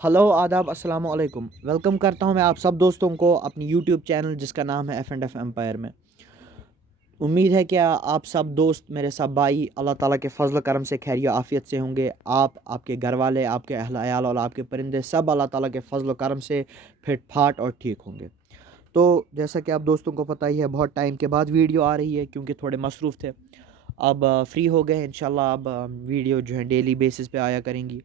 Hello आदाब अस्सलाम वालेकुम। वेलकम करता हूं मैं आप सब दोस्तों को अपनी यूट्यूब चैनल जिसका नाम है F&F एम्पायर में। उम्मीद है कि आप सब दोस्त मेरे सब भाई अल्लाह ताला के फजल करम से खैरियत आफियत से होंगे। आप, आपके घर वाले, आपके अहल अयाल और आपके परिंदे सब अल्लाह ताला के फजल करम से फिट फाट और ठीक होंगे। तो जैसा कि आप दोस्तों को पता ही है, बहुत टाइम के बाद वीडियो आ रही है क्योंकि थोड़े मसरूफ़ थे। अब फ्री हो गए इंशाल्लाह। अब वीडियो जो है डेली बेसिस पे आया करेंगी।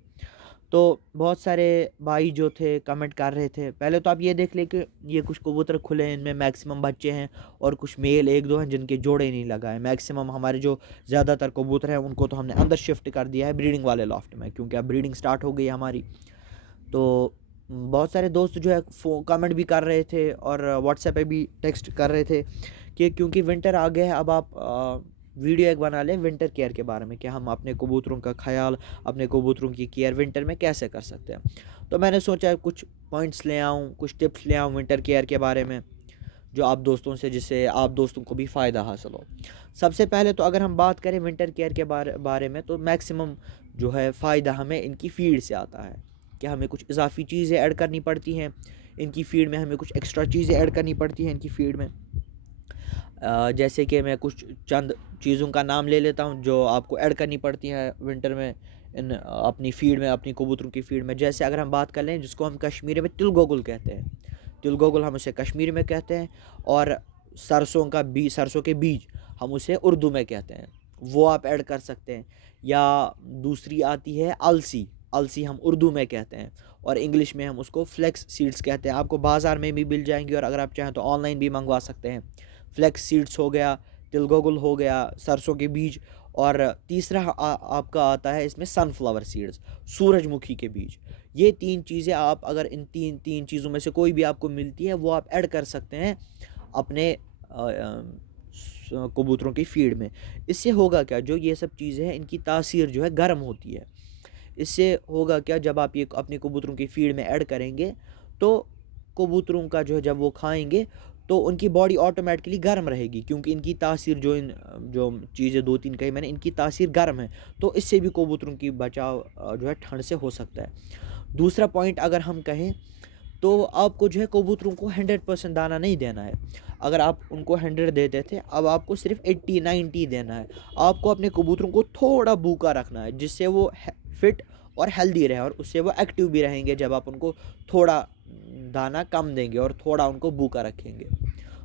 तो बहुत सारे भाई जो थे कमेंट कर रहे थे। पहले तो आप ये देख लें कि ये कुछ कबूतर खुले हैं, इनमें मैक्सिमम बच्चे हैं और कुछ मेल एक दो हैं जिनके जोड़े नहीं लगा है। मैक्सिमम हमारे जो ज़्यादातर कबूतर हैं उनको तो हमने अंदर शिफ्ट कर दिया है ब्रीडिंग वाले लॉफ्ट में, क्योंकि अब ब्रीडिंग स्टार्ट हो गई है हमारी। तो बहुत सारे दोस्त जो है कमेंट भी कर रहे थे और व्हाट्सएप पे भी टेक्स्ट कर रहे थे कि क्योंकि विंटर आ गया है, अब आप वीडियो एक बना लें विंटर केयर के बारे में कि हम अपने कबूतरों का ख्याल, अपने कबूतरों की केयर विंटर में कैसे कर सकते हैं। तो मैंने सोचा कुछ पॉइंट्स ले आऊँ, कुछ टिप्स ले आऊँ विंटर केयर के बारे में, जो आप दोस्तों से, जिससे आप दोस्तों को भी फ़ायदा हासिल हो। सबसे पहले तो अगर हम बात करें विंटर केयर के बारे में, तो मैक्सिमम जो है फ़ायदा हमें इनकी फ़ीड से आता है कि हमें कुछ इजाफ़ी चीज़ें ऐड करनी पड़ती हैं इनकी फ़ीड में, हमें कुछ एक्स्ट्रा चीज़ें ऐड करनी पड़ती हैं इनकी फ़ीड में। जैसे कि मैं कुछ चंद चीज़ों का नाम ले लेता हूँ जो आपको ऐड करनी पड़ती है विंटर में इन अपनी फ़ीड में, अपनी कबूतरों की फ़ीड में। जैसे अगर हम बात कर लें जिसको हम कश्मीरी में तिल गोगुल कहते हैं, तिल गोगुल हम उसे कश्मीरी में कहते हैं, और सरसों के बीज हम उसे उर्दू में कहते हैं, वो आप ऐड कर सकते हैं। या दूसरी आती है अलसी, अलसी हम उर्दू में कहते हैं और इंग्लिश में हम उसको फ्लेक्स सीड्स कहते हैं। आपको बाज़ार में भी मिल जाएंगी और अगर आप चाहें तो ऑनलाइन भी मंगवा सकते हैं। फ्लेक्स सीड्स हो गया, तिलगोगुल हो गया, सरसों के बीज, और तीसरा आपका आता है इसमें सनफ्लावर सीड्स, सूरजमुखी के बीज। ये तीन चीज़ें आप अगर इन तीन तीन चीज़ों में से कोई भी आपको मिलती है वो आप ऐड कर सकते हैं अपने कबूतरों की फीड में। इससे होगा क्या, जो ये सब चीज़ें हैं इनकी तासीर जो है गर्म होती है। इससे होगा क्या, जब आप ये अपने कबूतरों की फीड में ऐड करेंगे तो कबूतरों का जो है जब वो खाएंगे तो उनकी बॉडी ऑटोमेटिकली गर्म रहेगी, क्योंकि इनकी तासीर जो चीज़ें दो तीन कही मैंने, इनकी तासीर गर्म है। तो इससे भी कबूतरों की बचाव जो है ठंड से हो सकता है। दूसरा पॉइंट अगर हम कहें तो आपको जो है कबूतरों को 100% दाना नहीं देना है। अगर आप उनको 100 देते थे, अब आपको सिर्फ 80-90 देना है। आपको अपने कबूतरों को थोड़ा भूखा रखना है जिससे वो फिट और हेल्दी रहे और उससे वो एक्टिव भी रहेंगे जब आप उनको थोड़ा दाना कम देंगे और थोड़ा उनको भूखा रखेंगे।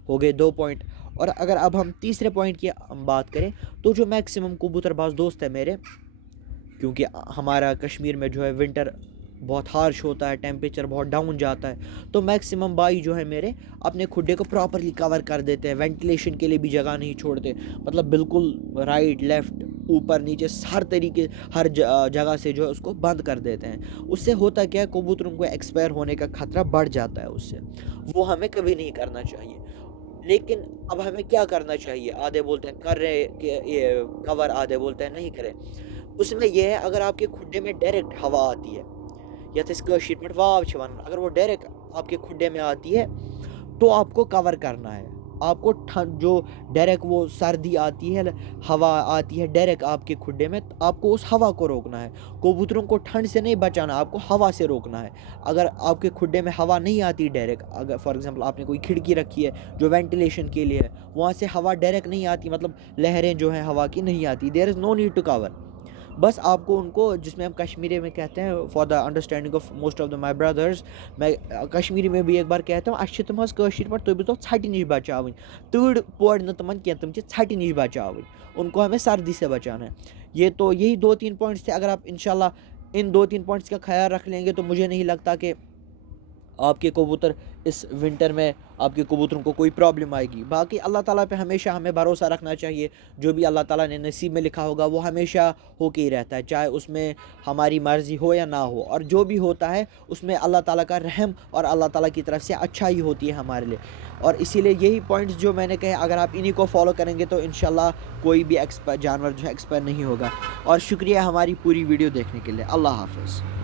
हो गए दो पॉइंट। और अगर अब हम तीसरे पॉइंट की बात करें तो जो मैक्सिमम कबूतरबाज दोस्त है मेरे, क्योंकि हमारा कश्मीर में जो है विंटर बहुत हार्श होता है, टेम्परेचर बहुत डाउन जाता है, तो मैक्सिमम भाई जो है मेरे अपने खुड्डे को प्रॉपरली कवर कर देते हैं, वेंटिलेशन के लिए भी जगह नहीं छोड़ते। मतलब बिल्कुल राइट लेफ़्ट ऊपर नीचे हर तरीके, हर जगह से जो है उसको बंद कर देते हैं। उससे होता क्या है, कबूतरों को एक्सपायर होने का ख़तरा बढ़ जाता है उससे। वो हमें कभी नहीं करना चाहिए। लेकिन अब हमें क्या करना चाहिए, आधे बोलते हैं कर रहे कि ये कवर, आधे बोलते हैं नहीं करें। उसमें यह है, अगर आपके खुड्डे में डायरेक्ट हवा आती है या कशीर में वाव छ वन, अगर वो डायरेक्ट आपके खुड्डे में आती है तो आपको कवर करना है। आपको ठंड जो डायरेक्ट वो सर्दी आती है, हवा आती है डायरेक्ट आपके खुड्डे में, तो आपको उस हवा को रोकना है। कबूतरों को ठंड से नहीं बचाना, आपको हवा से रोकना है। अगर आपके खुड्डे में हवा नहीं आती डायरेक्ट, अगर फॉर एग्जांपल आपने कोई खिड़की रखी है जो वेंटिलेशन के लिए है, वहाँ से हवा डायरेक्ट नहीं आती, मतलब लहरें जो हैं हवा की नहीं आती, there is no need to cover. बस आपको उनको, जिसमें हम कश्मीरी में कहते हैं for the understanding of most of the my brothers, मैं कश्मीरी में भी एक बार कहता हूँ अच्छे तुम कशीर पर तुम तो छटि नश बचाव, तड़ पोड़ न तुम क्या, तुम छटि नश बचाव, उनको हमें सर्दी से बचाना है। ये तो यही दो तीन पॉइंट्स थे। अगर आप इंशाल्लाह इन दो तीन पॉइंट्स का ख्याल रख लेंगे तो मुझे नहीं लगता कि आपके कबूतर इस विंटर में आपके कबूतरों को कोई प्रॉब्लम आएगी। बाकी अल्लाह ताला पे हमेशा हमें भरोसा रखना चाहिए। जो भी अल्लाह ताला ने नसीब में लिखा होगा वो हमेशा होके ही रहता है, चाहे उसमें हमारी मर्ज़ी हो या ना हो। और जो भी होता है उसमें अल्लाह ताला का रहम और अल्लाह ताला की तरफ से अच्छा ही होती है हमारे लिए। और इसीलिए यही पॉइंट्स जो मैंने कहे, अगर आप इन्हीं को फॉलो करेंगे तो इंशाल्लाह कोई भी जानवर जो है एक्सपायर नहीं होगा। और शुक्रिया हमारी पूरी वीडियो देखने के लिए। अल्लाह हाफ़िज़।